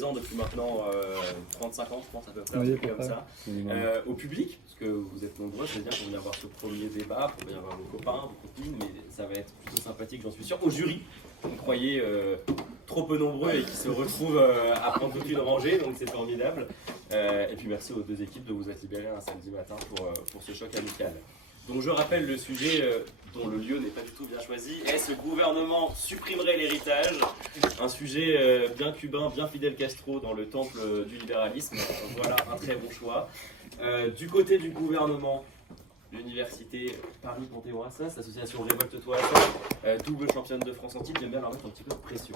Depuis maintenant 35 ans, je pense, à peu près, Oui, comme ça. Au public, parce que vous êtes nombreux, c'est-à-dire pour venir voir ce premier débat, pour venir voir vos copains, vos copines, mais ça va être plutôt sympathique, j'en suis sûr. Au jury, vous croyez trop peu nombreux et qui se retrouvent à prendre toute une rangée, donc c'est formidable. Et puis merci aux deux équipes de vous être libérés un samedi matin pour ce choc amical. Donc je rappelle le sujet dont le lieu n'est pas du tout bien choisi. Est-ce que le gouvernement supprimerait l'héritage? Un sujet bien cubain, bien Fidel Castro dans le temple du libéralisme. Voilà un très bon choix. Du côté du gouvernement, l'université Paris-Panthéon-Assas, l'association Révolte-toi Assas, double championne de France en titre, j'aime bien leur mettre un petit peu de pression.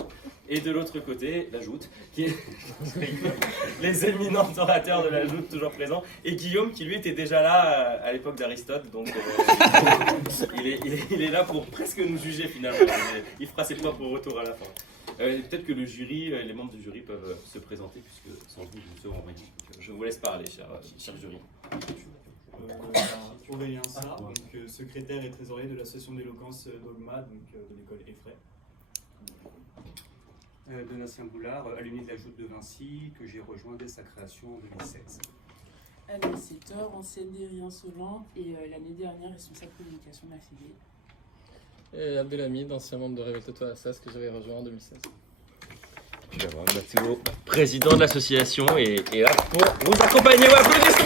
Et de l'autre côté, la Joute, qui est les éminents orateurs de la Joute toujours présents, et Guillaume qui lui était déjà là à l'époque d'Aristote, donc il est là pour presque nous juger finalement, il fera ses propres retours à la fin. Peut-être que le jury, les membres du jury peuvent se présenter, puisque sans vous, vous serez en magie. Je vous laisse parler, cher jury. Aurélien Sarr, donc, secrétaire et trésorier de l'association d'éloquence Dogma, donc, de l'école EFRAY. Donatien Boulard, alumni de la Joute de Vinci, que j'ai rejoint dès sa création en 2016. Anne Setor, ancienne d'Erien Solan et l'année dernière responsable communication de la FIDE. Et Abdelhamid, ancien membre de Révolte-toi Assas, que j'avais rejoint en 2016. Puis d'avoir Mathéo, président de l'association, et là pour vous accompagner. Ouais, applaudissons.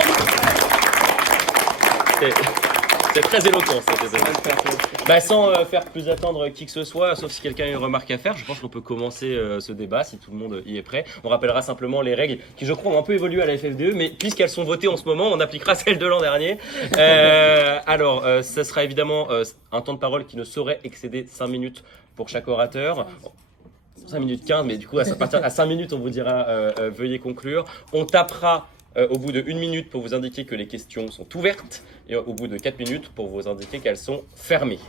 C'est très éloquent, ça, désolé. Sans faire plus attendre qui que ce soit, sauf si quelqu'un a une remarque à faire, je pense qu'on peut commencer ce débat si tout le monde y est prêt. On rappellera simplement les règles qui, je crois, ont un peu évolué à la FFDE, mais puisqu'elles sont votées en ce moment, on appliquera celles de l'an dernier. Ça sera évidemment un temps de parole qui ne saurait excéder 5 minutes pour chaque orateur. 5 minutes 15, mais du coup, à partir à 5 minutes, on vous dira veuillez conclure. On tapera au bout de 1 minute pour vous indiquer que les questions sont ouvertes et au bout de 4 minutes pour vous indiquer qu'elles sont fermées.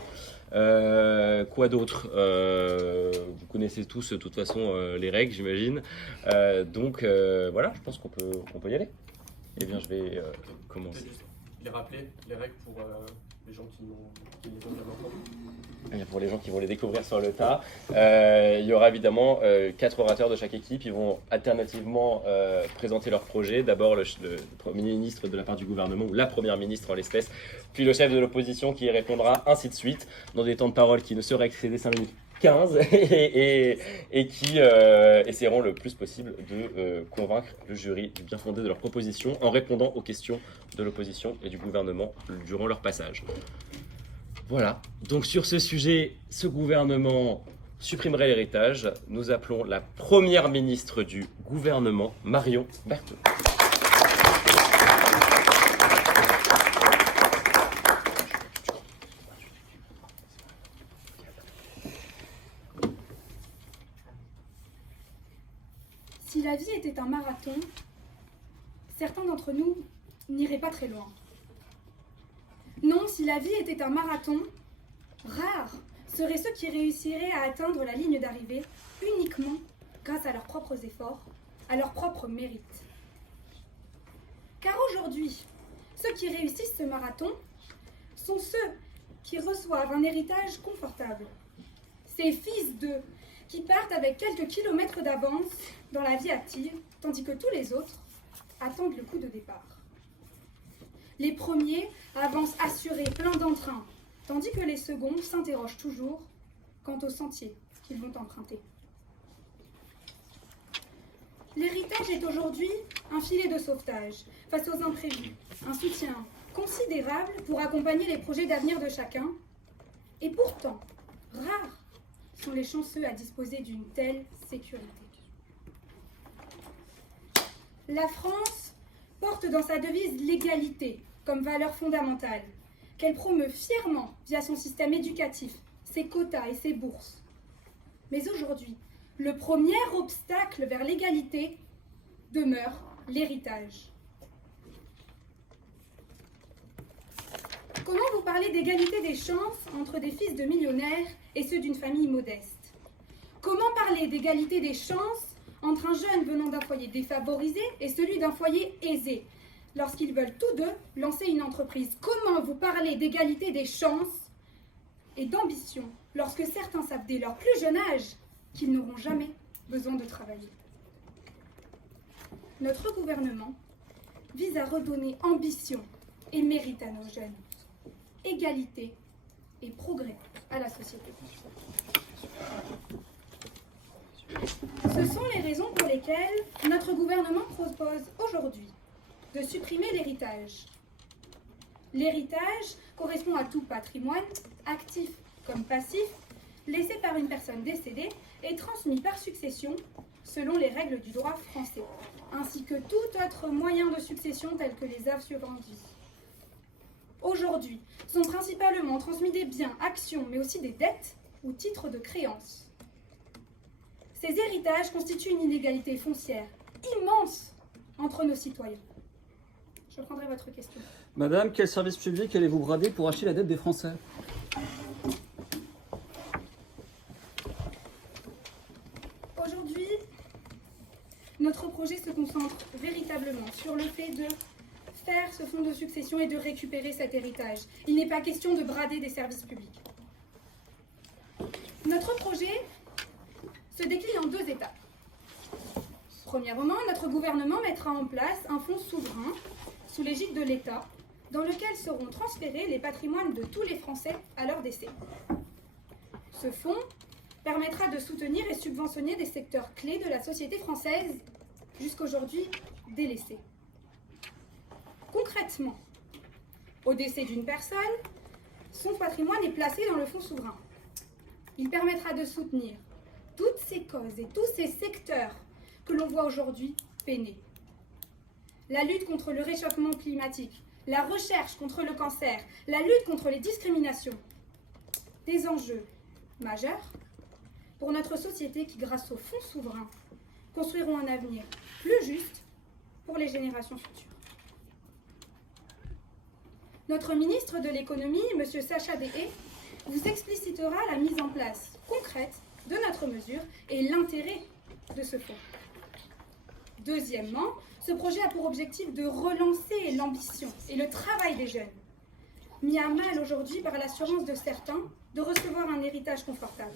Quoi d'autre? Vous connaissez tous de toute façon les règles, j'imagine. Donc voilà, je pense qu'on peut y aller. Eh bien, je vais commencer. Juste les rappeler, les règles pour les gens qui les ont jamais entendues. Pour les gens qui vont les découvrir sur le tas, il y aura évidemment 4 orateurs de chaque équipe. Ils vont alternativement présenter leur projet. D'abord le Premier ministre de la part du gouvernement, ou la Première ministre en l'espèce, puis le chef de l'opposition qui y répondra, ainsi de suite, dans des temps de parole qui ne seraient excédés 5 minutes 15 et qui essaieront le plus possible de convaincre le jury du bien fondé de leur proposition en répondant aux questions de l'opposition et du gouvernement durant leur passage. Voilà, donc sur ce sujet, ce gouvernement supprimerait l'héritage. Nous appelons la première ministre du gouvernement, Marion Berthoud. Si la vie était un marathon, certains d'entre nous n'iraient pas très loin. Non, si la vie était un marathon, rares seraient ceux qui réussiraient à atteindre la ligne d'arrivée uniquement grâce à leurs propres efforts, à leur propre mérite. Car aujourd'hui, ceux qui réussissent ce marathon sont ceux qui reçoivent un héritage confortable. Ces fils d'eux qui partent avec quelques kilomètres d'avance dans la vie active, tandis que tous les autres attendent le coup de départ. Les premiers avancent assurés, pleins d'entrain, tandis que les seconds s'interrogent toujours quant au sentier qu'ils vont emprunter. L'héritage est aujourd'hui un filet de sauvetage face aux imprévus, un soutien considérable pour accompagner les projets d'avenir de chacun. Et pourtant, rares sont les chanceux à disposer d'une telle sécurité. La France porte dans sa devise l'égalité comme valeur fondamentale, qu'elle promeut fièrement via son système éducatif, ses quotas et ses bourses. Mais aujourd'hui, le premier obstacle vers l'égalité demeure l'héritage. Comment vous parler d'égalité des chances entre des fils de millionnaires et ceux d'une famille modeste? Comment parler d'égalité des chances entre un jeune venant d'un foyer défavorisé et celui d'un foyer aisé, lorsqu'ils veulent tous deux lancer une entreprise? Comment vous parler d'égalité des chances et d'ambition lorsque certains savent dès leur plus jeune âge qu'ils n'auront jamais besoin de travailler? notre gouvernement vise à redonner ambition et mérite à nos jeunes, égalité et progrès à la société. Ce sont les raisons pour lesquelles notre gouvernement propose aujourd'hui de supprimer l'héritage. L'héritage correspond à tout patrimoine, actif comme passif, laissé par une personne décédée et transmis par succession selon les règles du droit français, ainsi que tout autre moyen de succession tels que les assurances-vie. Aujourd'hui, sont principalement transmis des biens, actions, mais aussi des dettes ou titres de créance. Ces héritages constituent une inégalité foncière immense entre nos citoyens. Je prendrai votre question. Madame, quel service public allez-vous brader pour acheter la dette des Français? Aujourd'hui, notre projet se concentre véritablement sur le fait de faire ce fonds de succession et de récupérer cet héritage. Il n'est pas question de brader des services publics. Notre projet se décline en 2 étapes. Premièrement, notre gouvernement mettra en place un fonds souverain sous l'égide de l'État, dans lequel seront transférés les patrimoines de tous les Français à leur décès. Ce fonds permettra de soutenir et subventionner des secteurs clés de la société française, jusqu'aujourd'hui délaissés. Concrètement, au décès d'une personne, son patrimoine est placé dans le fonds souverain. Il permettra de soutenir toutes ces causes et tous ces secteurs que l'on voit aujourd'hui peiner. La lutte contre le réchauffement climatique, la recherche contre le cancer, la lutte contre les discriminations. Des enjeux majeurs pour notre société qui, grâce au fonds souverain, construiront un avenir plus juste pour les générations futures. Notre ministre de l'économie, M. Sacha Deshaies, vous explicitera la mise en place concrète de notre mesure et l'intérêt de ce fonds. Deuxièmement, ce projet a pour objectif de relancer l'ambition et le travail des jeunes, mis à mal aujourd'hui par l'assurance de certains de recevoir un héritage confortable.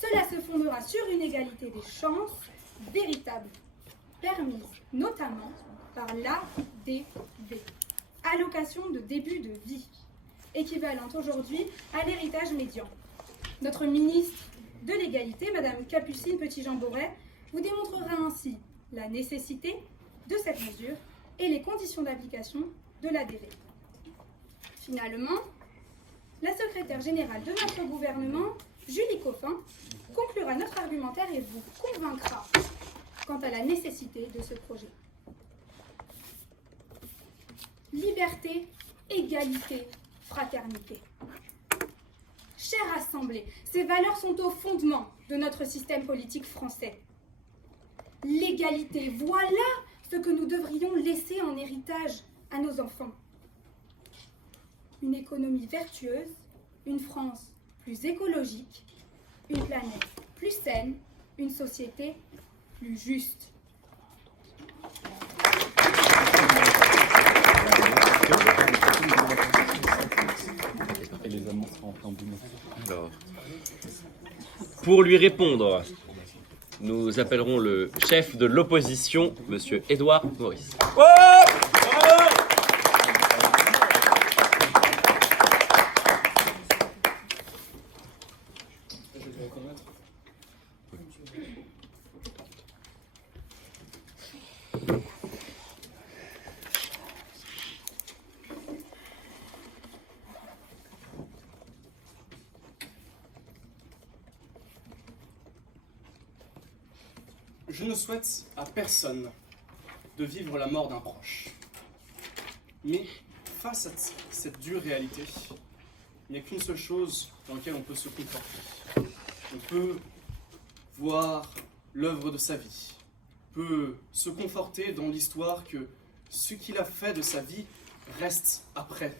Cela se fondera sur une égalité des chances véritable, permise notamment par l'ADV, allocation de début de vie, équivalente aujourd'hui à l'héritage médian. Notre ministre de l'égalité, Mme Capucine Petit-Jean-Borret, vous démontrera ainsi la nécessité de cette mesure et les conditions d'application de l'ADV. Finalement, la secrétaire générale de notre gouvernement, Julie Coffin, conclura notre argumentaire et vous convaincra quant à la nécessité de ce projet. Liberté, égalité, fraternité. Chère Assemblée, ces valeurs sont au fondement de notre système politique français. L'égalité, voilà ce que nous devrions laisser en héritage à nos enfants. Une économie vertueuse, une France plus écologique, une planète plus saine, une société plus juste. Et les amants seront en plein boom. Alors, pour lui répondre, nous appellerons le chef de l'opposition, Monsieur Édouard Maurice. Je ne souhaite à personne de vivre la mort d'un proche. Mais face à cette dure réalité, il n'y a qu'une seule chose dans laquelle on peut se conforter. On peut voir l'œuvre de sa vie, on peut se conforter dans l'histoire que ce qu'il a fait de sa vie reste après,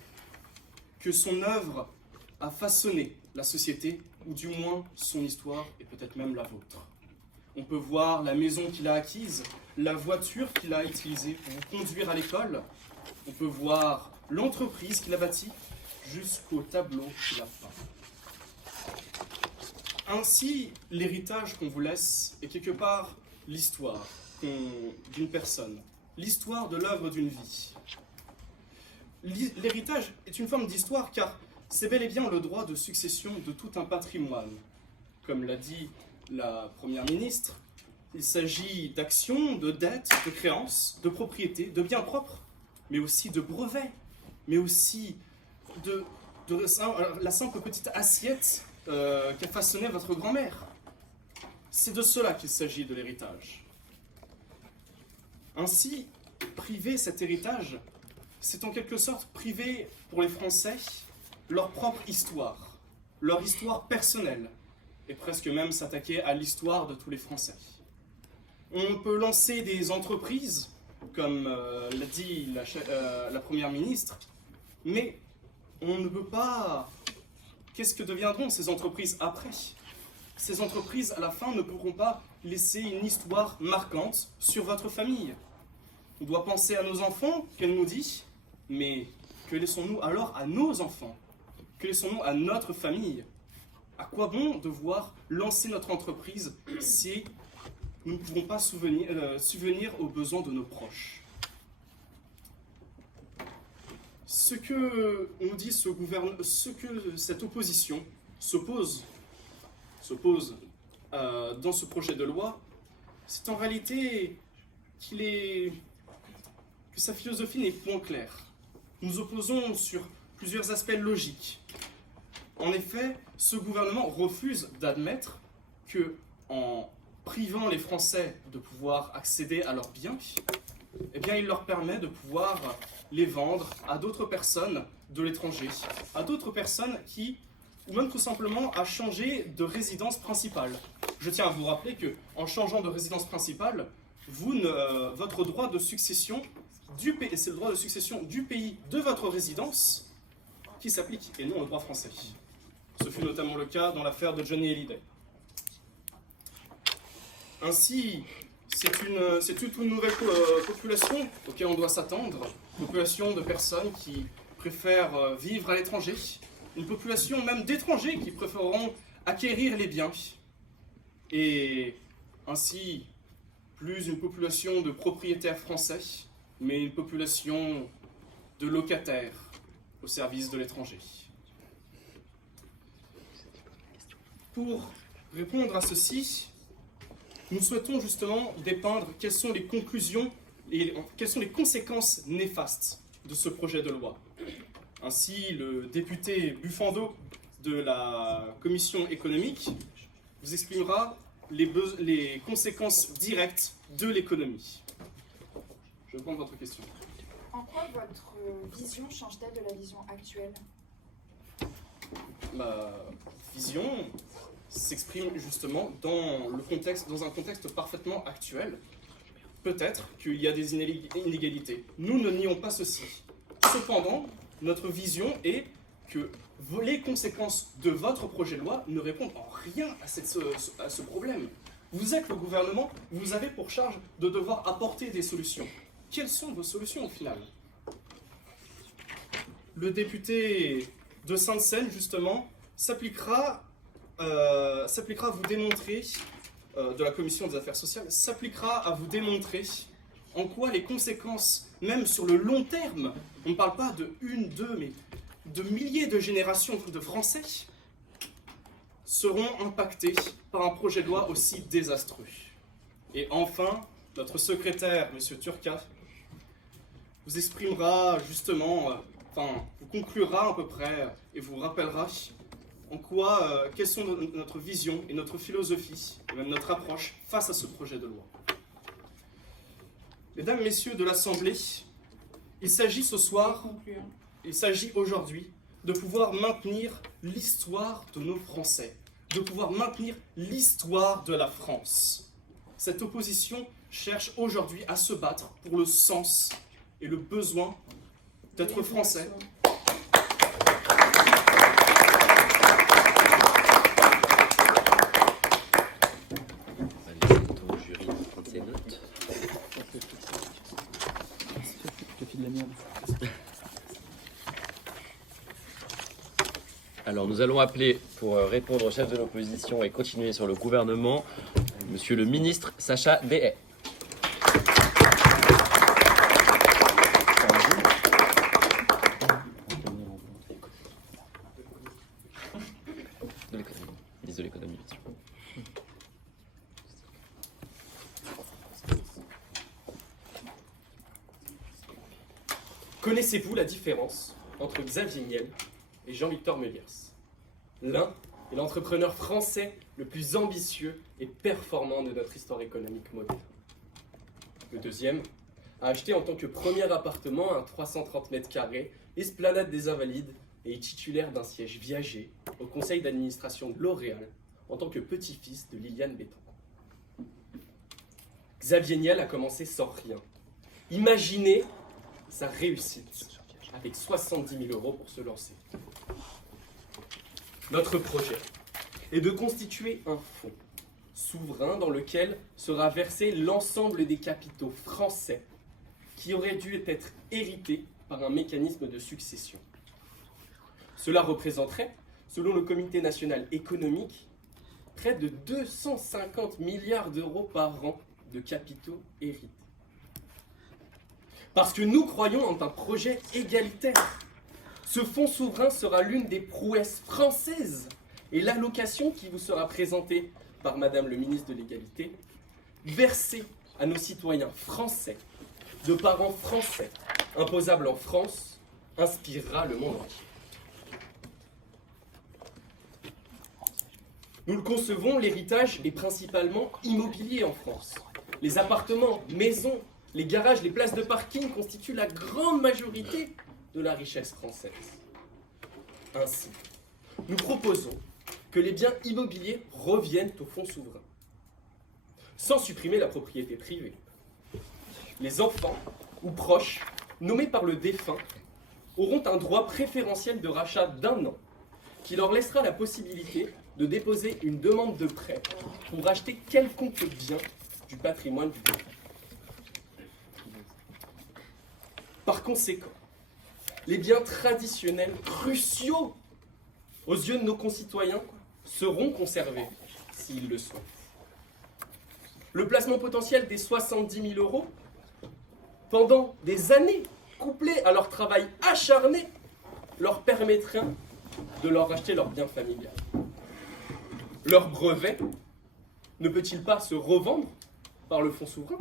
que son œuvre a façonné la société, ou du moins son histoire et peut-être même la vôtre. On peut voir la maison qu'il a acquise, la voiture qu'il a utilisée pour vous conduire à l'école. On peut voir l'entreprise qu'il a bâtie jusqu'au tableau qu'il a peint. Ainsi, l'héritage qu'on vous laisse est quelque part l'histoire d'une personne, l'histoire de l'œuvre d'une vie. L'héritage est une forme d'histoire car c'est bel et bien le droit de succession de tout un patrimoine. Comme l'a dit la Première ministre, il s'agit d'actions, de dettes, de créances, de propriétés, de biens propres, mais aussi de brevets, mais aussi de la simple petite assiette qu'a façonnée votre grand-mère. C'est de cela qu'il s'agit de l'héritage. Ainsi, priver cet héritage, c'est en quelque sorte priver pour les Français leur propre histoire, leur histoire personnelle, et presque même s'attaquer à l'histoire de tous les Français. On peut lancer des entreprises, comme l'a dit la Première ministre, mais on ne peut pas... Qu'est-ce que deviendront ces entreprises après ? Ces entreprises, à la fin, ne pourront pas laisser une histoire marquante sur votre famille. On doit penser à nos enfants, qu'elle nous dit, mais que laissons-nous alors à nos enfants ? Que laissons-nous à notre famille ? À quoi bon devoir lancer notre entreprise si nous ne pouvons pas subvenir aux besoins de nos proches ? Ce que on dit ce que cette opposition s'oppose dans ce projet de loi, c'est en réalité que sa philosophie n'est point claire. Nous opposons sur plusieurs aspects logiques. En effet, ce gouvernement refuse d'admettre que, en privant les Français de pouvoir accéder à leurs biens, eh bien, il leur permet de pouvoir les vendre à d'autres personnes de l'étranger, à d'autres personnes qui, ou même tout simplement, à changer de résidence principale. Je tiens à vous rappeler que, en changeant de résidence principale, votre droit de succession du pays, c'est le droit de succession du pays de votre résidence qui s'applique, et non le droit français. Ce fut notamment le cas dans l'affaire de Johnny Hallyday. Ainsi, c'est toute une nouvelle population auquel on doit s'attendre, population de personnes qui préfèrent vivre à l'étranger, une population même d'étrangers qui préféreront acquérir les biens, et ainsi plus une population de propriétaires français, mais une population de locataires au service de l'étranger. Pour répondre à ceci, nous souhaitons justement dépeindre quelles sont les conclusions et quelles sont les conséquences néfastes de ce projet de loi. Ainsi, le député Buffando de la Commission économique vous exprimera les conséquences directes de l'économie. Je vais prendre votre question. En quoi votre vision change-t-elle de la vision actuelle ? Ma vision s'exprime justement dans un contexte parfaitement actuel. Peut-être qu'il y a des inégalités. Nous ne nions pas ceci. Cependant, notre vision est que les conséquences de votre projet de loi ne répondent en rien à ce problème. Vous êtes le gouvernement, vous avez pour charge de devoir apporter des solutions. Quelles sont vos solutions au final ? Le député de Sainte-Seine, justement, s'appliquera à vous démontrer, de la Commission des affaires sociales, s'appliquera à vous démontrer en quoi les conséquences, même sur le long terme, on ne parle pas de une, deux, mais de milliers de générations de Français, seront impactées par un projet de loi aussi désastreux. Et enfin, notre secrétaire, M. Turca, vous exprimera justement, vous conclura à peu près et vous rappellera en quoi, quelles sont notre vision et notre philosophie, et même notre approche face à ce projet de loi. Mesdames, Messieurs de l'Assemblée, il s'agit ce soir, il s'agit aujourd'hui de pouvoir maintenir l'histoire de nos Français, de pouvoir maintenir l'histoire de la France. Cette opposition cherche aujourd'hui à se battre pour le sens et le besoin d'être français. Alors nous allons appeler pour répondre au chef de l'opposition et continuer sur le gouvernement, Monsieur le ministre Sacha Deshaies. Connaissez-vous la différence entre Xavier Niel et Jean-Victor Meliers? L'un est l'entrepreneur français le plus ambitieux et performant de notre histoire économique moderne. Le deuxième a acheté en tant que premier appartement un 330 mètres carrés, esplanade des Invalides, et est titulaire d'un siège viager au conseil d'administration de L'Oréal en tant que petit-fils de Liliane Bettencourt. Xavier Niel a commencé sans rien. Imaginez sa réussite avec 70 000 € pour se lancer. Notre projet est de constituer un fonds souverain dans lequel sera versé l'ensemble des capitaux français qui auraient dû être hérités par un mécanisme de succession. Cela représenterait, selon le Comité national économique, près de 250 milliards d'euros par an de capitaux hérités. Parce que nous croyons en un projet égalitaire. Ce fonds souverain sera l'une des prouesses françaises et l'allocation qui vous sera présentée par Madame le ministre de l'Égalité, versée à nos citoyens français, de parents français, imposable en France, inspirera le monde entier. Nous le concevons, l'héritage est principalement immobilier en France. Les appartements, maisons, les garages, les places de parking constituent la grande majorité de la richesse française. Ainsi, nous proposons que les biens immobiliers reviennent au fonds souverain, sans supprimer la propriété privée. Les enfants ou proches nommés par le défunt auront un droit préférentiel de rachat d'1 an qui leur laissera la possibilité de déposer une demande de prêt pour acheter quelconque bien du patrimoine du défunt. Par conséquent, les biens traditionnels cruciaux aux yeux de nos concitoyens seront conservés s'ils le souhaitent. Le placement potentiel des 70 000 € pendant des années, couplé à leur travail acharné, leur permettra de leur acheter leur bien familial. Leur brevet ne peut-il pas se revendre par le fonds souverain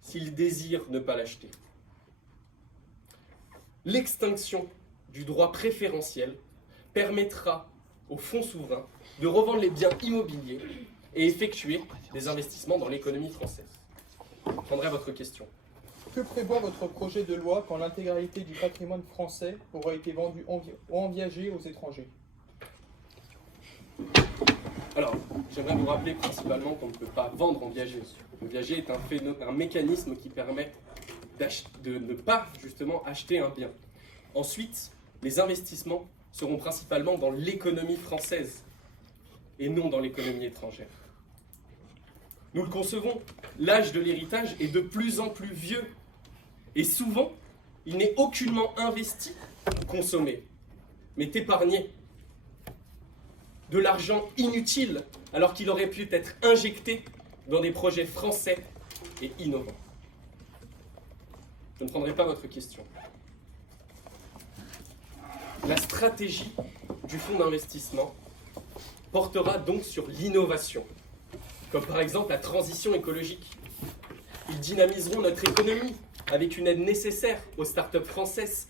s'ils désirent ne pas l'acheter? L'extinction du droit préférentiel permettra au fonds souverain de revendre les biens immobiliers et effectuer des investissements dans l'économie française. Je prendrai votre question. Que prévoit votre projet de loi quand l'intégralité du patrimoine français aura été vendu ou enviagé aux étrangers? Alors, j'aimerais vous rappeler principalement qu'on ne peut pas vendre en viager. Le viager est un mécanisme qui permet de ne pas justement acheter un bien. Ensuite, les investissements seront principalement dans l'économie française et non dans l'économie étrangère. Nous le concevons, l'âge de l'héritage est de plus en plus vieux et souvent, il n'est aucunement investi ou consommé, mais épargné. De l'argent inutile alors qu'il aurait pu être injecté dans des projets français et innovants. Je ne prendrai pas votre question. La stratégie du fonds d'investissement portera donc sur l'innovation, comme par exemple la transition écologique. Ils dynamiseront notre économie avec une aide nécessaire aux startups françaises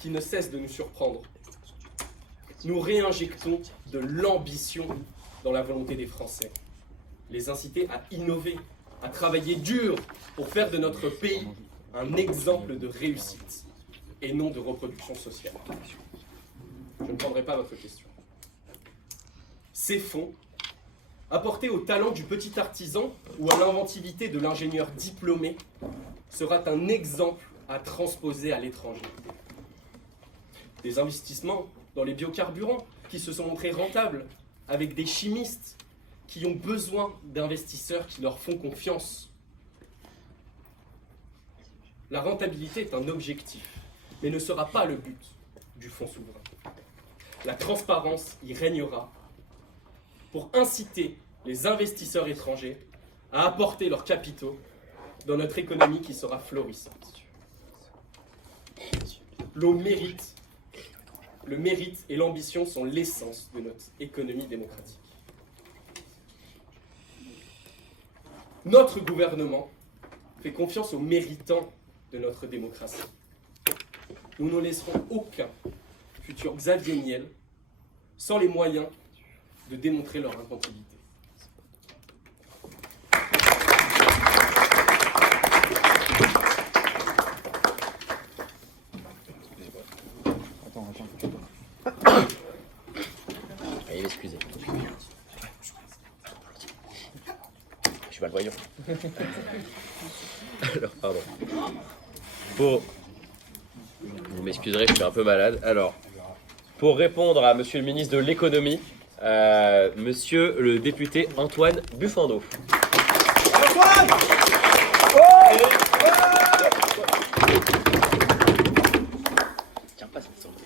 qui ne cessent de nous surprendre. Nous réinjectons de l'ambition dans la volonté des Français. Les inciter à innover, à travailler dur pour faire de notre pays un exemple de réussite et non de reproduction sociale. Je ne prendrai pas votre question. Ces fonds, apportés au talent du petit artisan ou à l'inventivité de l'ingénieur diplômé, sera un exemple à transposer à l'étranger. Des investissements dans les biocarburants qui se sont montrés rentables, avec des chimistes qui ont besoin d'investisseurs qui leur font confiance. La rentabilité est un objectif, mais ne sera pas le but du fonds souverain. La transparence y régnera pour inciter les investisseurs étrangers à apporter leurs capitaux dans notre économie qui sera florissante. Le mérite et l'ambition sont l'essence de notre économie démocratique. Notre gouvernement fait confiance aux méritants de notre démocratie. Nous ne laisserons aucun futur Xavier Niel sans les moyens de démontrer leur incompatibilité. Veuillez m'excuser. Je suis malvoyant. Alors, pardon. Vous m'excuserez, je suis un peu malade. Alors, pour répondre à monsieur le ministre de l'économie, monsieur le député Antoine Buffando. Antoine! Tiens pas cette santé.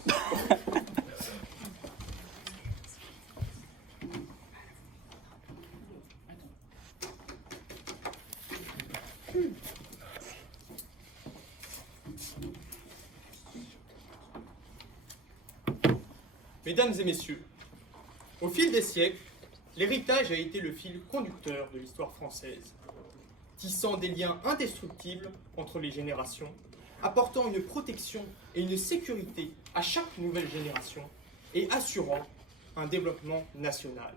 Mesdames et messieurs, au fil des siècles, l'héritage a été le fil conducteur de l'histoire française, tissant des liens indestructibles entre les générations, apportant une protection et une sécurité à chaque nouvelle génération et assurant un développement national.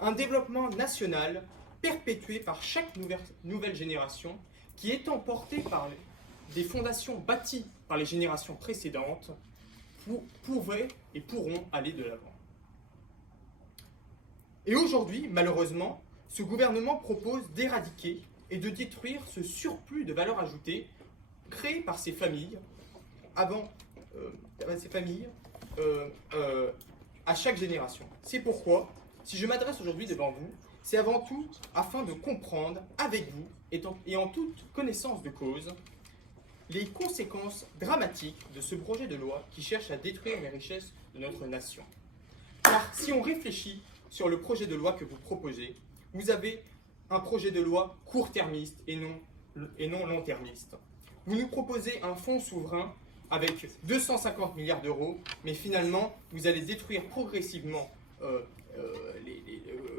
Un développement national perpétué par chaque nouvelle génération qui, étant portée par des fondations bâties par les générations précédentes, pouvaient et pourront aller de l'avant. Et aujourd'hui, malheureusement, ce gouvernement propose d'éradiquer et de détruire ce surplus de valeur ajoutée créé par ces familles, à chaque génération. C'est pourquoi, si je m'adresse aujourd'hui devant vous, c'est avant tout afin de comprendre avec vous et en toute connaissance de cause les conséquences dramatiques de ce projet de loi qui cherche à détruire les richesses de notre nation. Car si on réfléchit sur le projet de loi que vous proposez, vous avez un projet de loi court-termiste et non long-termiste. Vous nous proposez un fonds souverain avec 250 milliards d'euros, mais finalement, vous allez détruire progressivement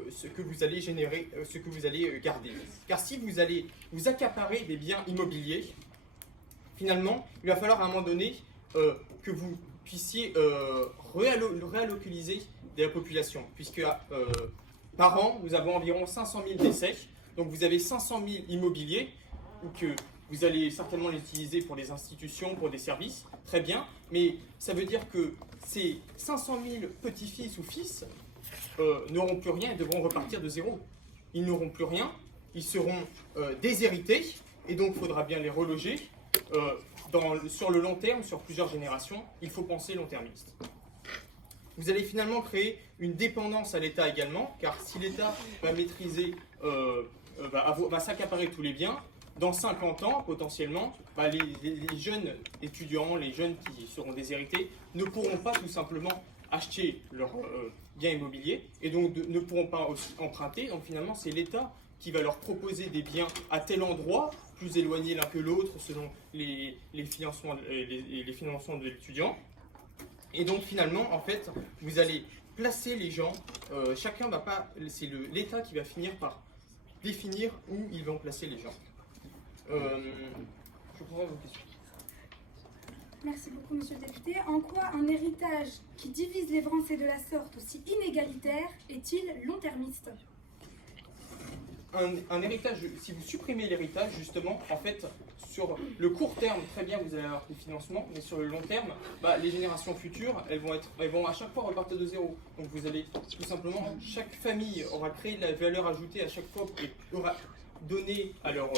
ce que vous allez générer, ce que vous allez garder. Car si vous allez vous accaparer des biens immobiliers, finalement, il va falloir à un moment donné que vous puissiez réallocaliser de la population, puisque par an, nous avons environ 500 000 décès, donc vous avez 500 000 immobiliers que vous allez certainement les utiliser pour des institutions, pour des services, très bien, mais ça veut dire que ces 500 000 petits-fils ou fils n'auront plus rien et devront repartir de zéro. Ils n'auront plus rien, ils seront déshérités, et donc il faudra bien les reloger. Sur le long terme, sur plusieurs générations, il faut penser long-termiste. Vous allez finalement créer une dépendance à l'État également, car si l'État va maîtriser, va s'accaparer tous les biens, dans 50 ans, potentiellement, les jeunes étudiants, les jeunes qui seront déshérités, ne pourront pas tout simplement acheter leurs biens immobiliers, et donc ne pourront pas aussi emprunter. Donc finalement, c'est l'État qui va leur proposer des biens à tel endroit, plus éloignés l'un que l'autre, selon les financements de l'étudiant. Et donc finalement, en fait, vous allez placer les gens, chacun va pas, c'est l'État qui va finir par définir où ils vont placer les gens. Je prendrai vos questions. Merci beaucoup, monsieur le député. En quoi un héritage qui divise les Français de la sorte aussi inégalitaire est-il long-termiste ? Un héritage, si vous supprimez l'héritage, justement, en fait, sur le court terme, très bien, vous allez avoir des financements, mais sur le long terme, les générations futures, elles vont à chaque fois repartir de zéro. Donc vous allez tout simplement, chaque famille aura créé de la valeur ajoutée à chaque fois et aura donné à leurs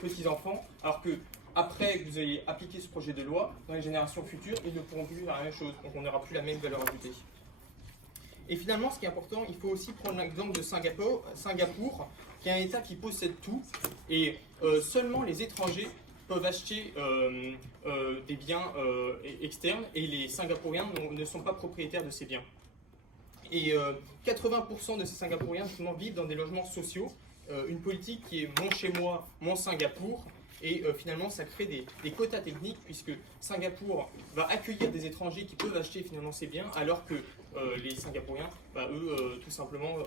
petits-enfants, alors que après que vous ayez appliqué ce projet de loi, dans les générations futures, ils ne pourront plus faire la même chose, donc on n'aura plus la même valeur ajoutée. Et finalement, ce qui est important, il faut aussi prendre l'exemple de Singapour, qui est un État qui possède tout, et seulement les étrangers peuvent acheter des biens externes, et les Singapouriens ne sont pas propriétaires de ces biens. Et 80% de ces Singapouriens vivent dans des logements sociaux, une politique qui est mon chez moi, mon Singapour, et finalement ça crée des quotas techniques, puisque Singapour va accueillir des étrangers qui peuvent acheter finalement ces biens, alors que les Singapouriens, eux, tout simplement,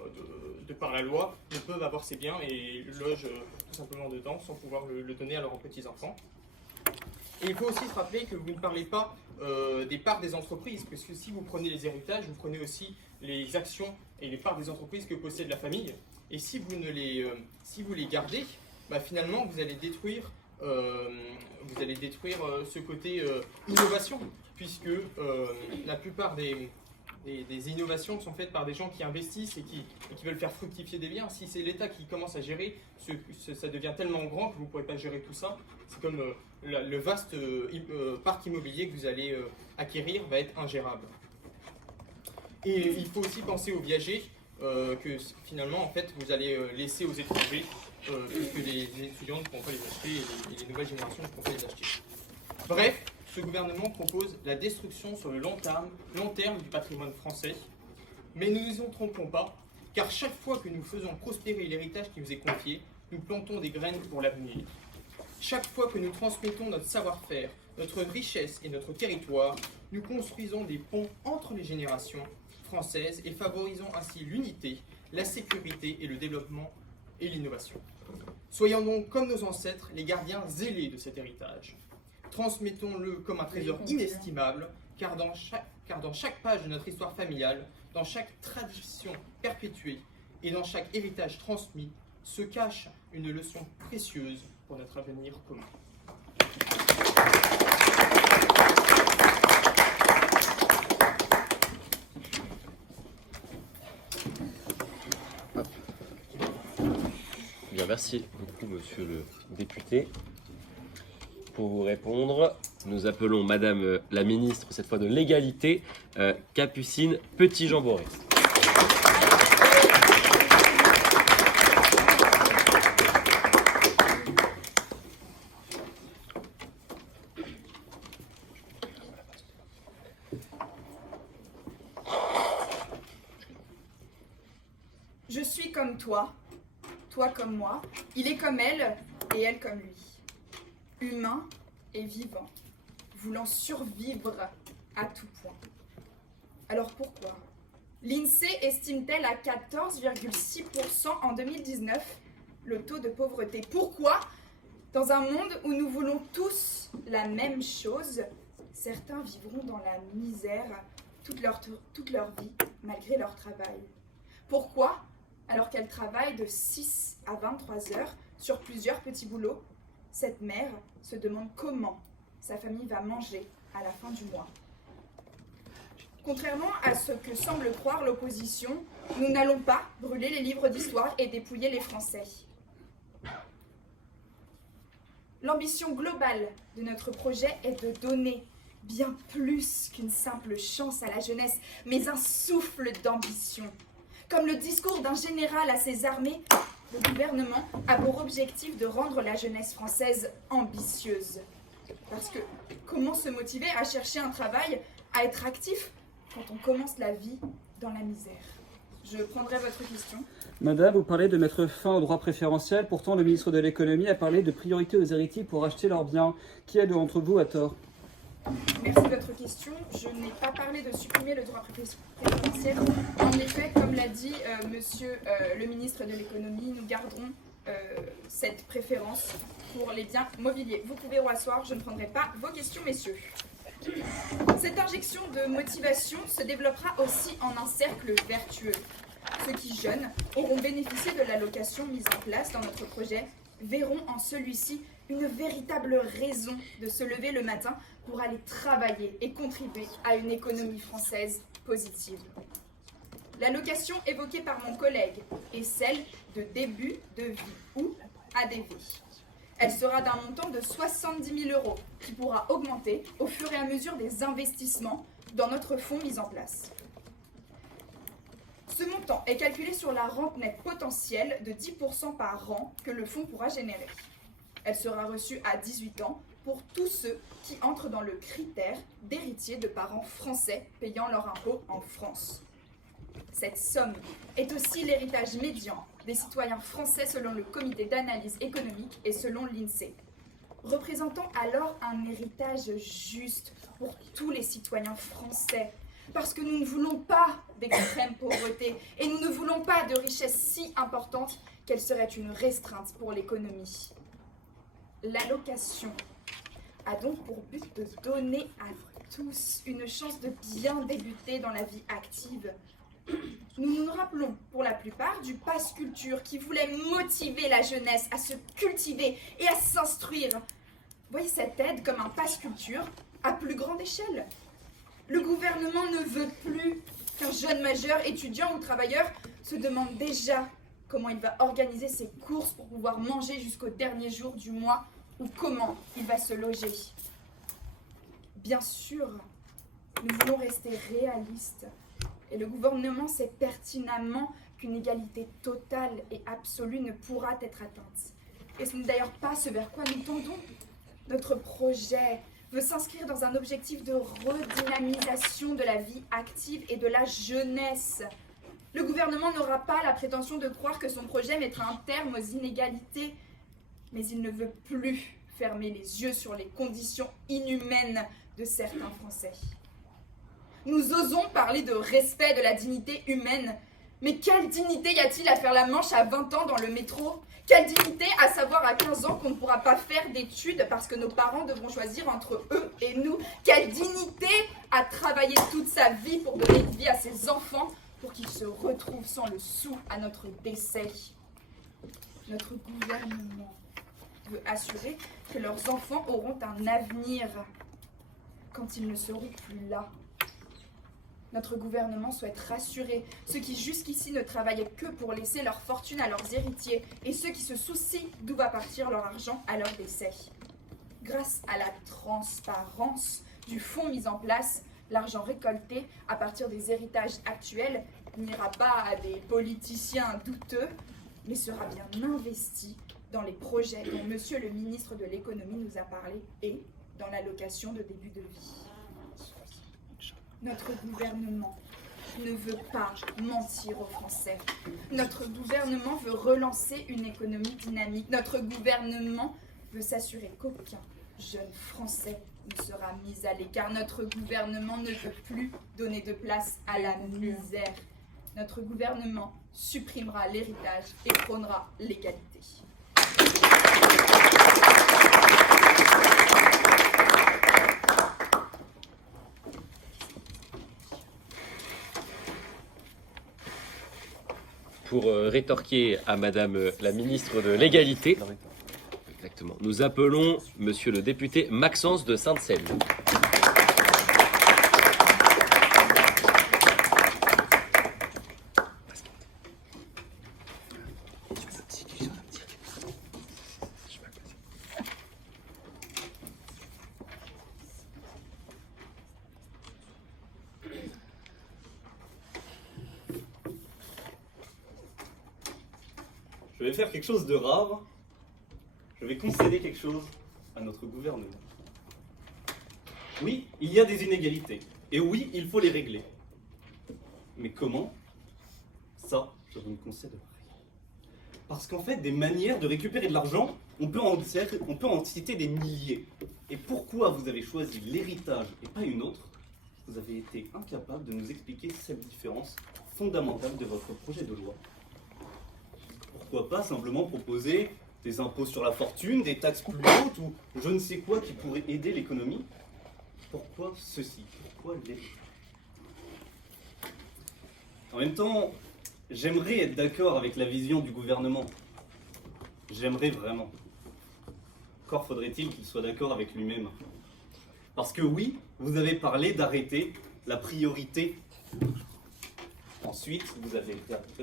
de par la loi, ne peuvent avoir ces biens et logent tout simplement dedans sans pouvoir le donner à leurs petits-enfants. Et il faut aussi se rappeler que vous ne parlez pas des parts des entreprises, parce que si vous prenez les héritages, vous prenez aussi les actions et les parts des entreprises que possède la famille. Et si vous les gardez, bah, finalement vous allez détruire ce côté innovation, puisque la plupart des innovations sont faites par des gens qui investissent et qui veulent faire fructifier des biens. Si c'est l'État qui commence à gérer, ça devient tellement grand que vous ne pourrez pas gérer tout ça. C'est comme le vaste parc immobilier que vous allez acquérir va être ingérable. Et il faut aussi penser aux viagers que finalement en fait vous allez laisser aux étrangers puisque les étudiants ne pourront pas les acheter et les nouvelles générations ne pourront pas les acheter. Bref, ce gouvernement propose la destruction sur le long terme du patrimoine français, mais ne nous en trompons pas, car chaque fois que nous faisons prospérer l'héritage qui nous est confié, nous plantons des graines pour l'avenir. Chaque fois que nous transmettons notre savoir-faire, notre richesse et notre territoire, nous construisons des ponts entre les générations françaises et favorisons ainsi l'unité, la sécurité et le développement et l'innovation. Soyons donc comme nos ancêtres les gardiens zélés de cet héritage. Transmettons-le comme un trésor inestimable, car dans chaque page de notre histoire familiale, dans chaque tradition perpétuée et dans chaque héritage transmis, se cache une leçon précieuse pour notre avenir commun. Bien, merci beaucoup, monsieur le député. Pour vous répondre, nous appelons madame la ministre, cette fois de l'égalité, Capucine Petit-Jean-Boré. Je suis comme toi comme moi, il est comme elle et elle comme lui. Humain et vivant, voulant survivre à tout point. Alors pourquoi l'INSEE estime-t-elle à 14,6% en 2019 le taux de pauvreté? Pourquoi, dans un monde où nous voulons tous la même chose, certains vivront dans la misère toute leur vie, malgré leur travail? Pourquoi, alors qu'elle travaille de 6 à 23 heures sur plusieurs petits boulots, cette mère se demande comment sa famille va manger à la fin du mois? Contrairement à ce que semble croire l'opposition, nous n'allons pas brûler les livres d'histoire et dépouiller les Français. L'ambition globale de notre projet est de donner bien plus qu'une simple chance à la jeunesse, mais un souffle d'ambition. Comme le discours d'un général à ses armées, le gouvernement a pour objectif de rendre la jeunesse française ambitieuse. Parce que comment se motiver à chercher un travail, à être actif, quand on commence la vie dans la misère? Je prendrai votre question. Madame, vous parlez de mettre fin au droit préférentiel. Pourtant, le ministre de l'économie a parlé de priorité aux héritiers pour acheter leurs biens. Qui est d'entre vous à tort? Merci de votre question. Je n'ai pas parlé de supprimer le droit préférentiel. En effet, comme l'a dit monsieur le ministre de l'économie, nous garderons cette préférence pour les biens mobiliers. Vous pouvez vous asseoir, je ne prendrai pas vos questions, messieurs. Cette injection de motivation se développera aussi en un cercle vertueux. Ceux qui, jeunes, auront bénéficié de l'allocation mise en place dans notre projet verront en celui-ci une véritable raison de se lever le matin pour aller travailler et contribuer à une économie française positive. L'allocation évoquée par mon collègue est celle de début de vie ou ADV. Elle sera d'un montant de 70 000 € qui pourra augmenter au fur et à mesure des investissements dans notre fonds mis en place. Ce montant est calculé sur la rente nette potentielle de 10% par an que le fonds pourra générer. Elle sera reçue à 18 ans pour tous ceux qui entrent dans le critère d'héritiers de parents français payant leur impôt en France. Cette somme est aussi l'héritage médian des citoyens français selon le comité d'analyse économique et selon l'INSEE, représentant alors un héritage juste pour tous les citoyens français, parce que nous ne voulons pas d'extrême pauvreté et nous ne voulons pas de richesse si importante qu'elle serait une restreinte pour l'économie. L'allocation a donc pour but de donner à tous une chance de bien débuter dans la vie active. Nous nous rappelons pour la plupart du pass culture qui voulait motiver la jeunesse à se cultiver et à s'instruire. Voyez cette aide comme un pass culture à plus grande échelle. Le gouvernement ne veut plus qu'un jeune majeur, étudiant ou travailleur se demande déjà comment il va organiser ses courses pour pouvoir manger jusqu'au dernier jour du mois ou comment il va se loger. Bien sûr, nous voulons rester réalistes et le gouvernement sait pertinemment qu'une égalité totale et absolue ne pourra être atteinte. Et ce n'est d'ailleurs pas ce vers quoi nous tendons. Notre projet veut s'inscrire dans un objectif de redynamisation de la vie active et de la jeunesse. Le gouvernement n'aura pas la prétention de croire que son projet mettra un terme aux inégalités, mais il ne veut plus fermer les yeux sur les conditions inhumaines de certains Français. Nous osons parler de respect de la dignité humaine, mais quelle dignité y a-t-il à faire la manche à 20 ans dans le métro? Quelle dignité à savoir à 15 ans qu'on ne pourra pas faire d'études parce que nos parents devront choisir entre eux et nous? Quelle dignité à travailler toute sa vie pour donner une vie à ses enfants pour qu'ils se retrouvent sans le sou à notre décès? Notre gouvernement veut assurer que leurs enfants auront un avenir quand ils ne seront plus là. Notre gouvernement souhaite rassurer ceux qui jusqu'ici ne travaillaient que pour laisser leur fortune à leurs héritiers et ceux qui se soucient d'où va partir leur argent à leur décès. Grâce à la transparence du fonds mis en place, l'argent récolté à partir des héritages actuels n'ira pas à des politiciens douteux, mais sera bien investi dans les projets dont Monsieur le ministre de l'économie nous a parlé et dans l'allocation de début de vie. Notre gouvernement ne veut pas mentir aux Français. Notre gouvernement veut relancer une économie dynamique. Notre gouvernement veut s'assurer qu'aucun jeune Français ne sera mis à l'écart. Notre gouvernement ne veut plus donner de place à la misère. Notre gouvernement supprimera l'héritage et prônera l'égalité. Pour rétorquer à Madame la ministre de l'Égalité, exactement, nous appelons Monsieur le député Maxence de Sainte-Celle. Je vais faire quelque chose de rare. Je vais concéder quelque chose à notre gouvernement. Oui, il y a des inégalités. Et oui, il faut les régler. Mais comment? Ça, je ne concéderai rien. Parce qu'en fait, des manières de récupérer de l'argent, on peut en citer des milliers. Et pourquoi vous avez choisi l'héritage et pas une autre? Vous avez été incapable de nous expliquer cette différence fondamentale de votre projet de loi. Pourquoi pas simplement proposer des impôts sur la fortune, des taxes plus hautes ou je ne sais quoi qui pourrait aider l'économie? Pourquoi ceci? Pourquoi l'héritage? En même temps, j'aimerais être d'accord avec la vision du gouvernement. J'aimerais vraiment. Encore faudrait-il qu'il soit d'accord avec lui-même. Parce que oui, vous avez parlé d'arrêter la priorité. Ensuite, vous avez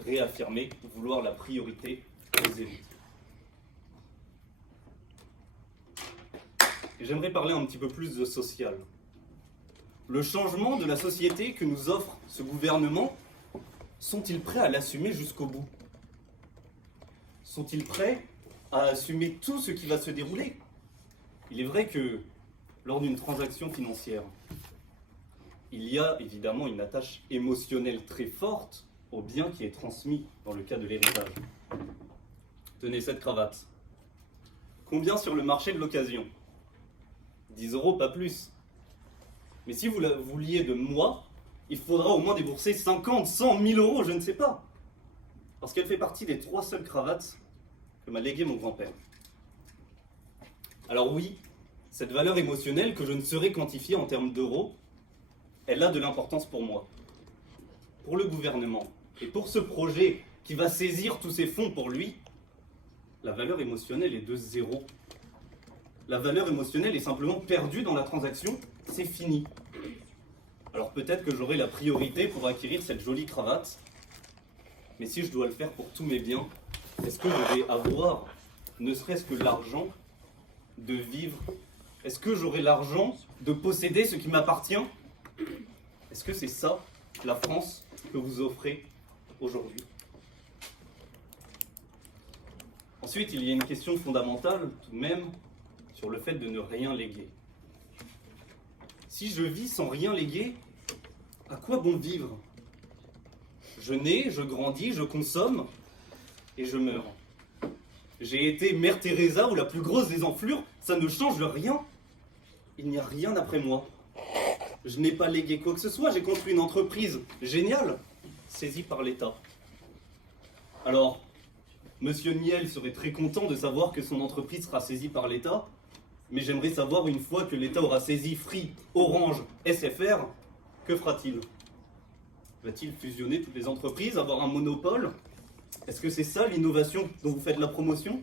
réaffirmé vouloir la priorité aux élites. Et j'aimerais parler un petit peu plus de social. Le changement de la société que nous offre ce gouvernement, sont-ils prêts à l'assumer jusqu'au bout? Sont-ils prêts à assumer tout ce qui va se dérouler? Il est vrai que lors d'une transaction financière, il y a évidemment une attache émotionnelle très forte au bien qui est transmis dans le cas de l'héritage. Tenez cette cravate. Combien sur le marché de l'occasion? 10 €, pas plus. Mais si vous la vouliez de moi, il faudra au moins débourser 50, 100, 1000 €, je ne sais pas. Parce qu'elle fait partie des 3 seules cravates que m'a légué mon grand-père. Alors oui, Cette valeur émotionnelle que je ne saurais quantifier en termes d'euros, elle a de l'importance pour moi, pour le gouvernement et pour ce projet qui va saisir tous ces fonds pour lui. La valeur émotionnelle est de 0. La valeur émotionnelle est simplement perdue dans la transaction, c'est fini. Alors peut-être que j'aurai la priorité pour acquérir cette jolie cravate, mais si je dois le faire pour tous mes biens, est-ce que je vais avoir, ne serait-ce que l'argent de vivre? Est-ce que j'aurai l'argent de posséder ce qui m'appartient? Est-ce que c'est ça, la France, que vous offrez aujourd'hui? Ensuite, il y a une question fondamentale, tout de même, sur le fait de ne rien léguer. Si je vis sans rien léguer, à quoi bon vivre? Je nais, je grandis, je consomme, et je meurs. J'ai été Mère Teresa ou la plus grosse des enflures, ça ne change rien. Il n'y a rien après moi. Je n'ai pas légué quoi que ce soit, j'ai construit une entreprise géniale, saisie par l'État. Alors, Monsieur Niel serait très content de savoir que son entreprise sera saisie par l'État, mais j'aimerais savoir, une fois que l'État aura saisi Free, Orange, SFR, que fera-t-il? Va-t-il fusionner toutes les entreprises, avoir un monopole? Est-ce que c'est ça l'innovation dont vous faites la promotion?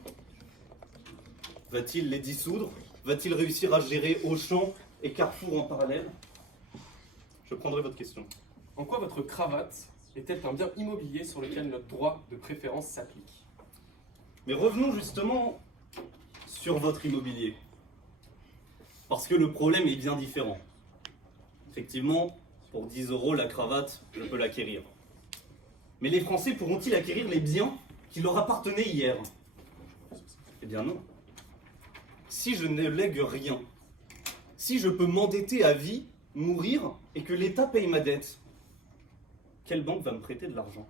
Va-t-il les dissoudre? Va-t-il réussir à gérer Auchan et Carrefour en parallèle? Je prendrai votre question. En quoi votre cravate est-elle un bien immobilier sur lequel notre droit de préférence s'applique? Mais revenons justement sur votre immobilier. Parce que le problème est bien différent. Effectivement, pour 10 €, la cravate, je peux l'acquérir. Mais les Français pourront-ils acquérir les biens qui leur appartenaient hier? Eh bien non. Si je ne lègue rien, si je peux m'endetter à vie, mourir et que l'État paye ma dette, quelle banque va me prêter de l'argent?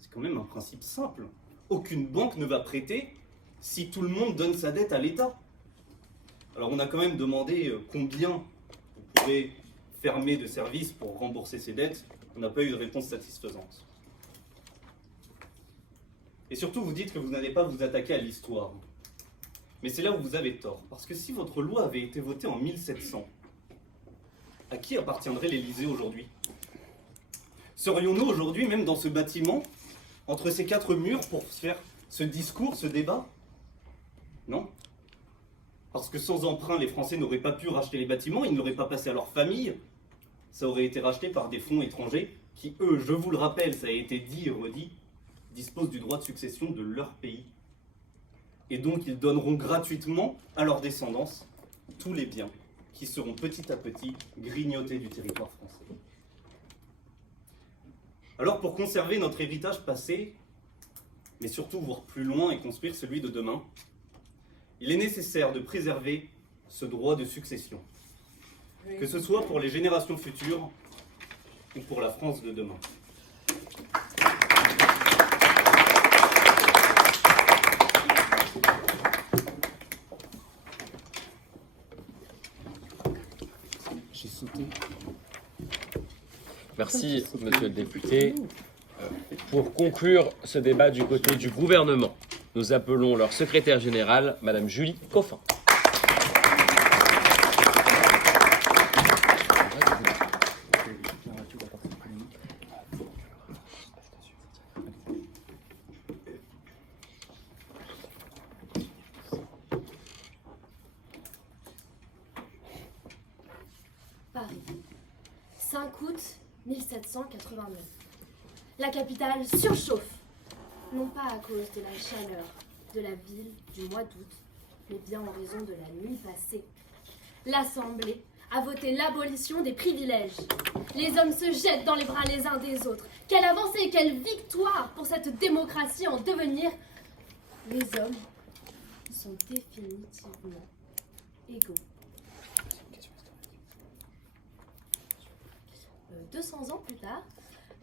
C'est quand même un principe simple. Aucune banque ne va prêter si tout le monde donne sa dette à l'État. Alors on a quand même demandé combien vous pourrez fermer de services pour rembourser ces dettes. On n'a pas eu de réponse satisfaisante. Et surtout, vous dites que vous n'allez pas vous attaquer à l'histoire. Mais c'est là où vous avez tort. Parce que si votre loi avait été votée en 1700, à qui appartiendrait l'Élysée aujourd'hui? Serions-nous aujourd'hui, même dans ce bâtiment, entre ces 4 murs, pour faire ce discours, ce débat? Non. Parce que sans emprunt, les Français n'auraient pas pu racheter les bâtiments, ils n'auraient pas passé à leur famille. Ça aurait été racheté par des fonds étrangers qui, eux, je vous le rappelle, ça a été dit et redit, disposent du droit de succession de leur pays. Et donc, ils donneront gratuitement à leur descendance tous les biens qui seront petit à petit grignotés du territoire français. Alors, pour conserver notre héritage passé, mais surtout voir plus loin et construire celui de demain, il est nécessaire de préserver ce droit de succession. Que ce soit pour les générations futures ou pour la France de demain. J'ai sauté. Merci, monsieur le député. Pour conclure ce débat du côté du gouvernement, nous appelons leur secrétaire générale, madame Julie Coffin. Paris, 5 août 1789. La capitale surchauffe, non pas à cause de la chaleur de la ville du mois d'août, mais bien en raison de la nuit passée. L'Assemblée a voté l'abolition des privilèges. Les hommes se jettent dans les bras les uns des autres. Quelle avancée et quelle victoire pour cette démocratie en devenir. Les hommes sont définitivement égaux. 200 ans plus tard,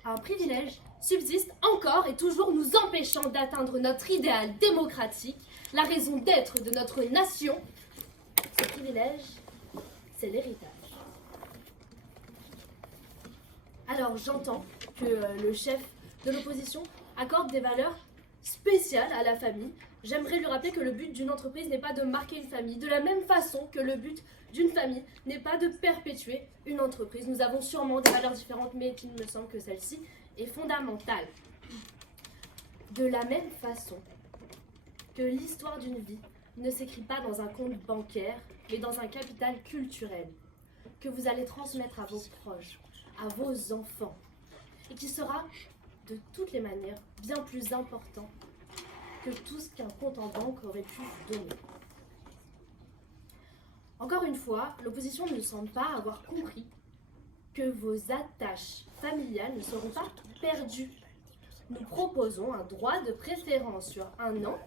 un privilège subsiste encore et toujours nous empêchant d'atteindre notre idéal démocratique, la raison d'être de notre nation. Ce privilège, c'est l'héritage. Alors j'entends que le chef de l'opposition accorde des valeurs spécial à la famille. J'aimerais lui rappeler que le but d'une entreprise n'est pas de marquer une famille, de la même façon que le but d'une famille n'est pas de perpétuer une entreprise. Nous avons sûrement des valeurs différentes, mais il me semble que celle-ci est fondamentale. De la même façon que l'histoire d'une vie ne s'écrit pas dans un compte bancaire, mais dans un capital culturel que vous allez transmettre à vos proches, à vos enfants, et qui sera de toutes les manières bien plus important que tout ce qu'un compte en banque aurait pu vous donner. Encore une fois, l'opposition ne semble pas avoir compris que vos attaches familiales ne seront pas perdues. Nous proposons un droit de préférence sur 1 an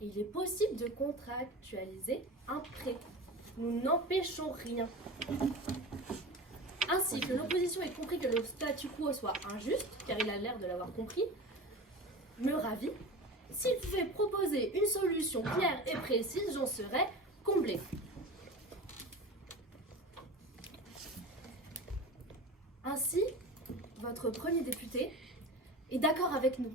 et il est possible de contractualiser un prêt. Nous n'empêchons rien. Ainsi que l'opposition ait compris que le statu quo soit injuste, car il a l'air de l'avoir compris, me ravit. S'il pouvait proposer une solution claire et précise, j'en serais comblée. Ainsi, votre premier député est d'accord avec nous.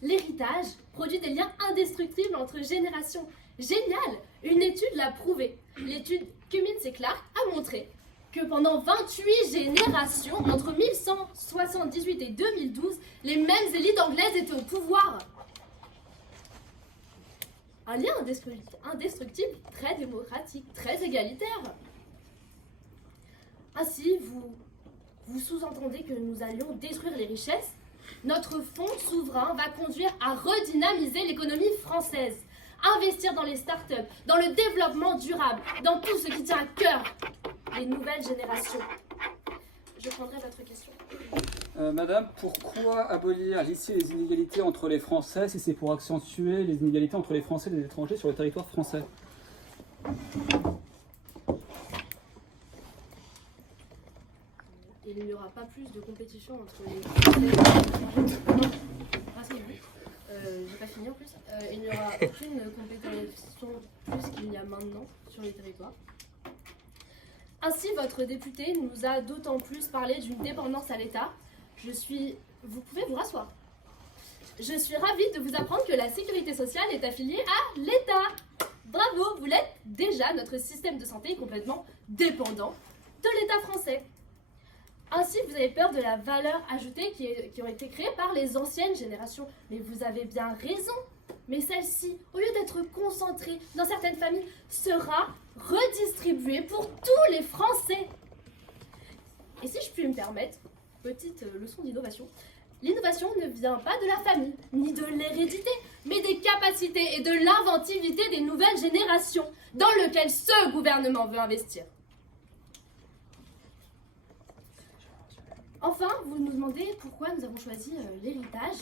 L'héritage produit des liens indestructibles entre générations. Génial! Une étude l'a prouvé. L'étude Cummins et Clark a montré que pendant 28 générations, entre 1178 et 2012, les mêmes élites anglaises étaient au pouvoir. Un lien indestructible, très démocratique, très égalitaire. Ainsi, vous sous-entendez que nous allions détruire les richesses. Notre fonds souverain va conduire à redynamiser l'économie française, investir dans les startups, dans le développement durable, dans tout ce qui tient à cœur les nouvelles générations. Je prendrai votre question. Madame, pourquoi abolir ici les inégalités entre les Français si c'est pour accentuer les inégalités entre les Français et les étrangers sur le territoire français? Il n'y aura pas plus de compétition entre les Français et les étrangers. J'ai pas fini en plus. Il n'y aura aucune compétition plus qu'il y a maintenant sur les territoires. Ainsi, votre député nous a d'autant plus parlé d'une dépendance à l'État. Vous pouvez vous rasseoir. Je suis ravie de vous apprendre que la sécurité sociale est affiliée à l'État. Bravo, vous l'êtes déjà. Notre système de santé est complètement dépendant de l'État français. Ainsi, vous avez peur de la valeur ajoutée qui ont été créées par les anciennes générations. Mais vous avez bien raison. Mais celle-ci, au lieu d'être concentrée dans certaines familles, sera redistribuée pour tous les Français. Et si je puis me permettre, petite leçon d'innovation, l'innovation ne vient pas de la famille, ni de l'hérédité, mais des capacités et de l'inventivité des nouvelles générations, dans lesquelles ce gouvernement veut investir. Enfin, vous nous demandez pourquoi nous avons choisi l'héritage.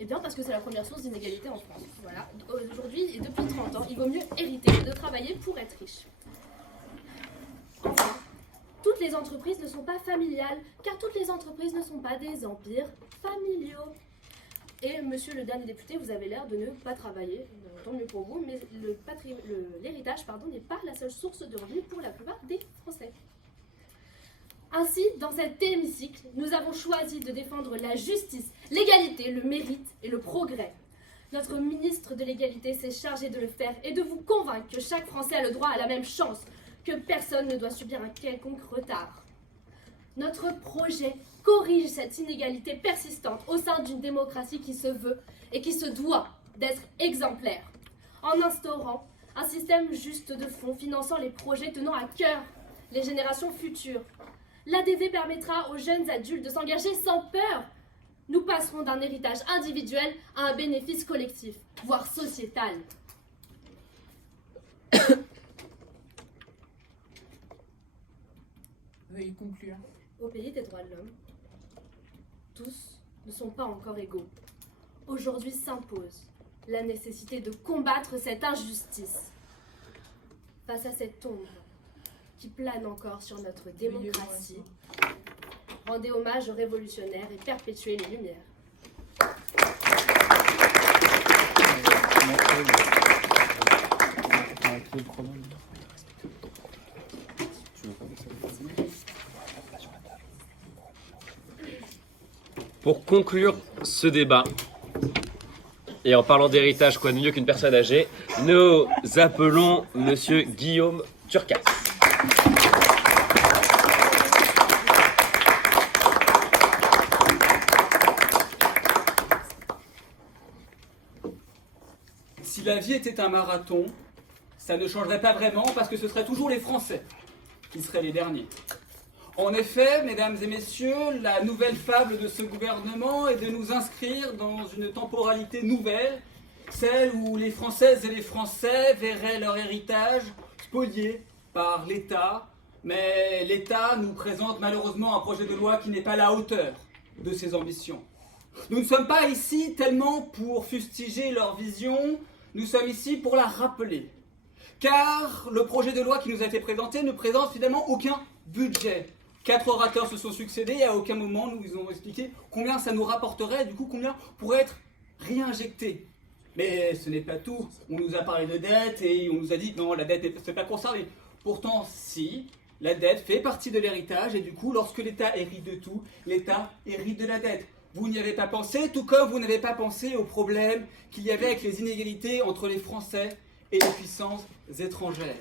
Eh bien, parce que c'est la première source d'inégalité en France. Voilà. Aujourd'hui et depuis 30 ans, il vaut mieux hériter que de travailler pour être riche. Enfin, toutes les entreprises ne sont pas familiales, car toutes les entreprises ne sont pas des empires familiaux. Et monsieur le dernier député, vous avez l'air de ne pas travailler, tant mieux pour vous, mais l'héritage n'est pas la seule source de revenus pour la plupart des Français. Ainsi, dans cet hémicycle, nous avons choisi de défendre la justice, l'égalité, le mérite et le progrès. Notre ministre de l'égalité s'est chargé de le faire et de vous convaincre que chaque Français a le droit à la même chance, que personne ne doit subir un quelconque retard. Notre projet corrige cette inégalité persistante au sein d'une démocratie qui se veut et qui se doit d'être exemplaire, en instaurant un système juste de fonds finançant les projets tenant à cœur les générations futures. L'ADV permettra aux jeunes adultes de s'engager sans peur. Nous passerons d'un héritage individuel à un bénéfice collectif, voire sociétal. Veuillez conclure. Au pays des droits de l'homme, tous ne sont pas encore égaux. Aujourd'hui s'impose la nécessité de combattre cette injustice. Face à cette ombre qui plane encore sur notre démocratie, rendez hommage aux révolutionnaires et perpétuez les Lumières. Pour conclure ce débat, Et en parlant d'héritage, quoi de mieux qu'une personne âgée, nous appelons Monsieur Guillaume Turcas. Si la vie était un marathon, ça ne changerait pas vraiment parce que ce seraient toujours les Français qui seraient les derniers. En effet, mesdames et messieurs, la nouvelle fable de ce gouvernement est de nous inscrire dans une temporalité nouvelle, celle où les Françaises et les Français verraient leur héritage spolié par l'État, mais l'État nous présente malheureusement un projet de loi qui n'est pas à la hauteur de ses ambitions. Nous ne sommes pas ici tellement pour fustiger leur vision, nous sommes ici pour la rappeler. Car le projet de loi qui nous a été présenté ne présente finalement aucun budget. 4 orateurs se sont succédés et à aucun moment nous ils ont expliqué combien ça nous rapporterait, du coup combien pourrait être réinjecté. Mais ce n'est pas tout. On nous a parlé de dette et on nous a dit non, la dette n'est pas conservée. Pourtant, si, la dette fait partie de l'héritage et du coup, lorsque l'État hérite de tout, l'État hérite de la dette. Vous n'y avez pas pensé, tout comme vous n'avez pas pensé au problème qu'il y avait avec les inégalités entre les Français et les puissances étrangères.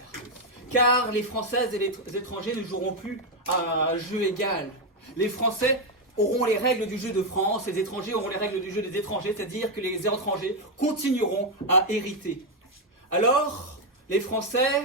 Car les Françaises et les étrangers ne joueront plus à jeu égal. Les Français auront les règles du jeu de France, les étrangers auront les règles du jeu des étrangers, c'est-à-dire que les étrangers continueront à hériter. Alors, les Français,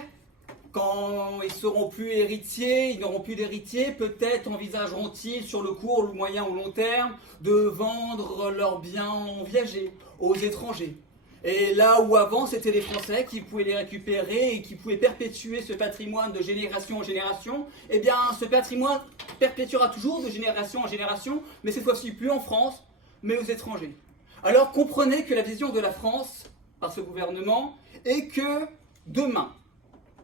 quand ils seront plus héritiers, ils n'auront plus d'héritiers, peut-être envisageront-ils sur le court, le moyen ou long terme de vendre leurs biens viagers aux étrangers. Et là où avant c'était les Français qui pouvaient les récupérer et qui pouvaient perpétuer ce patrimoine de génération en génération, eh bien ce patrimoine perpétuera toujours de génération en génération, mais cette fois-ci plus en France, mais aux étrangers. Alors comprenez que la vision de la France par ce gouvernement est que demain,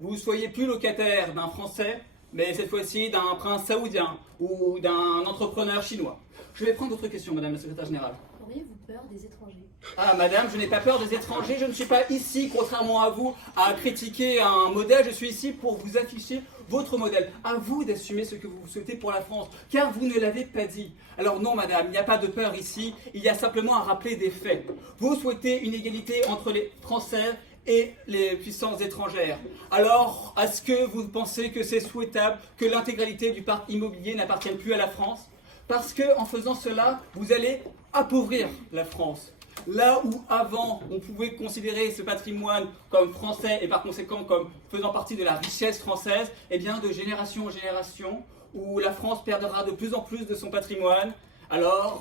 vous ne soyez plus locataire d'un Français, mais cette fois-ci d'un prince saoudien ou d'un entrepreneur chinois. Je vais prendre d'autres questions, Madame la Secrétaire Générale. Auriez-vous peur des étrangers? Ah madame, je n'ai pas peur des étrangers, je ne suis pas ici, contrairement à vous, à critiquer un modèle, je suis ici pour vous afficher votre modèle. À vous d'assumer ce que vous souhaitez pour la France, car vous ne l'avez pas dit. Alors non madame, il n'y a pas de peur ici, il y a simplement à rappeler des faits. Vous souhaitez une égalité entre les Français et les puissances étrangères. Alors, est-ce que vous pensez que c'est souhaitable que l'intégralité du parc immobilier n'appartienne plus à la France? Parce que en faisant cela, vous allez appauvrir la France. Là où avant on pouvait considérer ce patrimoine comme français et par conséquent comme faisant partie de la richesse française, eh bien de génération en génération, où la France perdra de plus en plus de son patrimoine, alors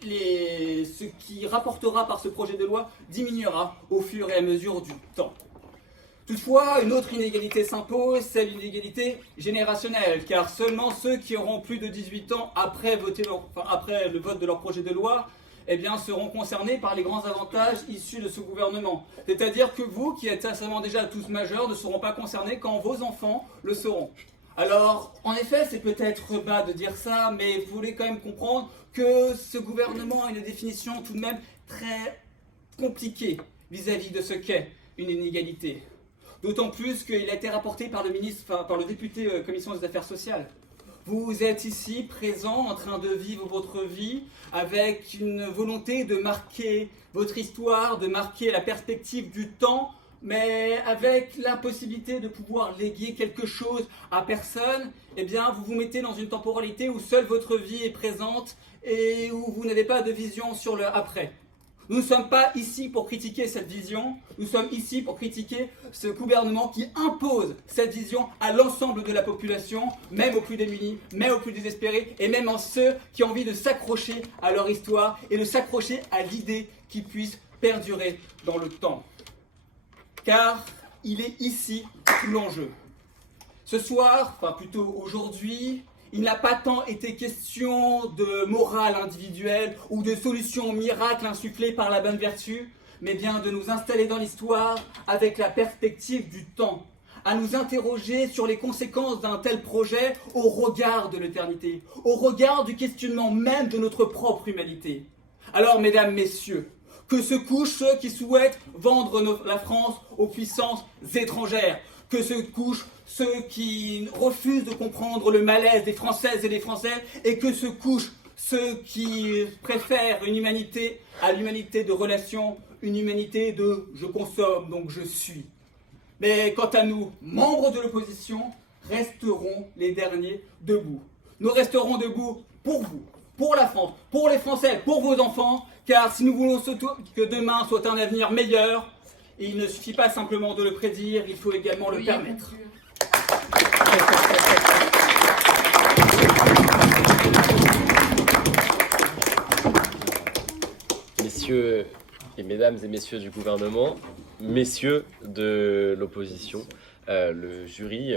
ce qui rapportera par ce projet de loi diminuera au fur et à mesure du temps. Toutefois, une autre inégalité s'impose, c'est l'inégalité générationnelle, car seulement ceux qui auront plus de 18 ans après le vote de leur projet de loi, eh bien, seront concernés par les grands avantages issus de ce gouvernement. C'est-à-dire que vous, qui êtes certainement déjà tous majeurs, ne seront pas concernés quand vos enfants le seront. Alors, en effet, c'est peut-être bas de dire ça, mais vous voulez quand même comprendre que ce gouvernement a une définition tout de même très compliquée vis-à-vis de ce qu'est une inégalité. D'autant plus qu'il a été rapporté par le député Commission des Affaires sociales. Vous êtes ici, présent, en train de vivre votre vie, avec une volonté de marquer votre histoire, de marquer la perspective du temps, mais avec l'impossibilité de pouvoir léguer quelque chose à personne, eh bien, vous vous mettez dans une temporalité où seule votre vie est présente et où vous n'avez pas de vision sur le après. Nous ne sommes pas ici pour critiquer cette vision, nous sommes ici pour critiquer ce gouvernement qui impose cette vision à l'ensemble de la population, même aux plus démunis, même aux plus désespérés, et même en ceux qui ont envie de s'accrocher à leur histoire et de s'accrocher à l'idée qui puisse perdurer dans le temps. Car il est ici tout l'enjeu. Ce soir, enfin plutôt aujourd'hui, il n'a pas tant été question de morale individuelle ou de solutions miracles insufflées par la bonne vertu, mais bien de nous installer dans l'histoire avec la perspective du temps, à nous interroger sur les conséquences d'un tel projet au regard de l'éternité, au regard du questionnement même de notre propre humanité. Alors, mesdames, messieurs, que se couchent ceux qui souhaitent vendre la France aux puissances étrangères, que se couchent ceux qui refusent de comprendre le malaise des Françaises et des Français, et que se couchent ceux qui préfèrent une humanité à l'humanité de relation, une humanité de je consomme, donc je suis. Mais quant à nous, membres de l'opposition, resterons les derniers debout. Nous resterons debout pour vous, pour la France, pour les Français, pour vos enfants, car si nous voulons que demain soit un avenir meilleur, il ne suffit pas simplement de le prédire, il faut également le permettre. Messieurs et mesdames et messieurs du gouvernement, messieurs de l'opposition, le jury